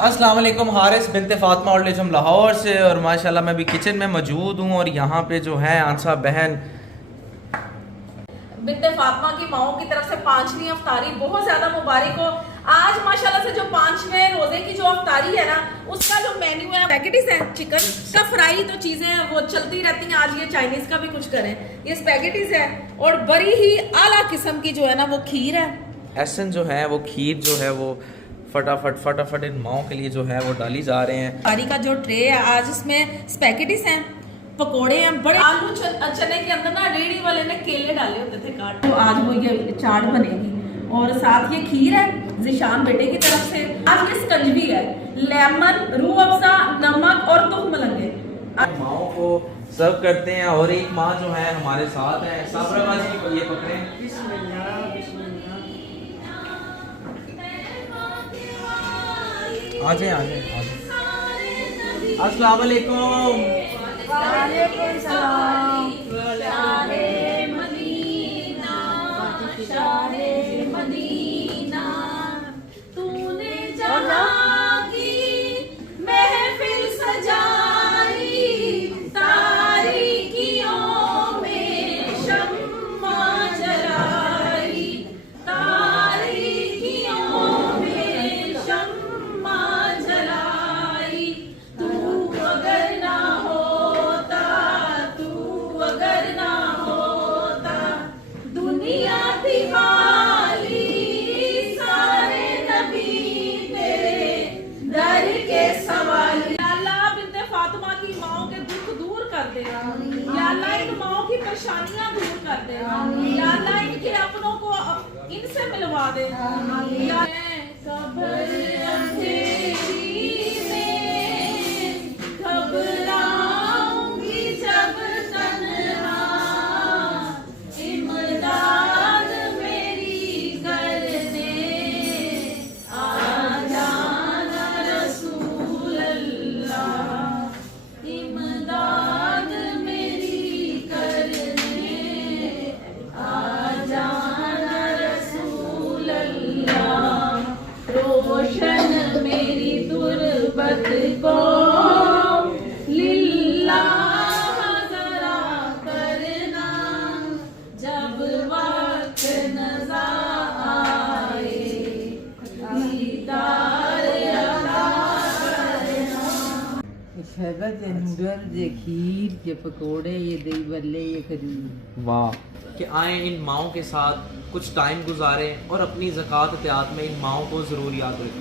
अस्सलाम वालेकुम। Haris बिनते Fatima old age Lahore से, और माशाल्लाह मैं भी किचन में मौजूद हूँ। और यहाँ पे जो है आंसा बहन बिनते फातिमा की माओं की तरफ से 5वीं अफ्तारी बहुत ज्यादा मुबारक हो। आज माशाल्लाह से जो 5वें रोजे की जो अफ्तारी है ना, उसका जो मेन्यू है, स्पैगेटीज है, चिकन का फ्राई, तो चीजें हैं वो चलती रहती हैं। आज ये चाइनीज का भी कुछ करें, ये स्पैगेटीज है और बड़ी ही आला किस्म की जो है ना वो खीर है। एसन जो है वो खीर जो है वो फटाफट इन माओं के लिए जो है वो डाली जा रहे हैं। अफ्तारी का जो ट्रे है आज इसमें स्पैगेटीज हैं, पकोड़े हैं, बड़े आलू चने के अंदर ना रेडी वाले ने केले डाले होते थे काट, तो आज वो ये चाट बनेगी। और साथ ये खीर है जिशान बेटे की तरफ से। आज ये स्कंजवी है, लेमन, रूह अफ़ज़ा, नमक और तुख मलंगे। माओं को सर्व करते हैं। और एक माँ जो है हमारे साथ है, साबरा बाजी, ये पकड़े। आ जाए। अस्सलाम वालेकुम। वालेकुम सलाम। तूने जहाँ की महफिल सजाई, तारीकियों में शम्मा जलाई, तारीकियों में शम्मा जलाई। तू अगर ना होता, तू अगर ना होता, दुनिया थी खाली, सारे नबी तेरे दर के सवाली। या अल्लाह बिनते फातिमा की माओं के दुख दूर कर दे, या अल्लाह इन माओं की परेशानियां दूर कर दे, या अल्लाह इनके अपनों को इनसे मिलवा दे। या कब्र अंधेरी में घबराऊंगी जब तन्हा, इमदाद मेरी करने आ जाना रसूल अल्लाह, इमदाद मेरी करने आ जाना रसूल अल्लाह। रोशन मेरी तुरबत को लिल्लाह जरा करना, जब वक्त नज़ा आए दीदार अता करना। शरबत, ये नूडल्स, ये खीर, ये पकोड़े, ये दही बल्ले, ये खजूर। वाह, कि आए इन माओं के साथ कुछ टाइम गुजारें और अपनी ज़कात एहतियात में इन माओं को ज़रूर याद रखें।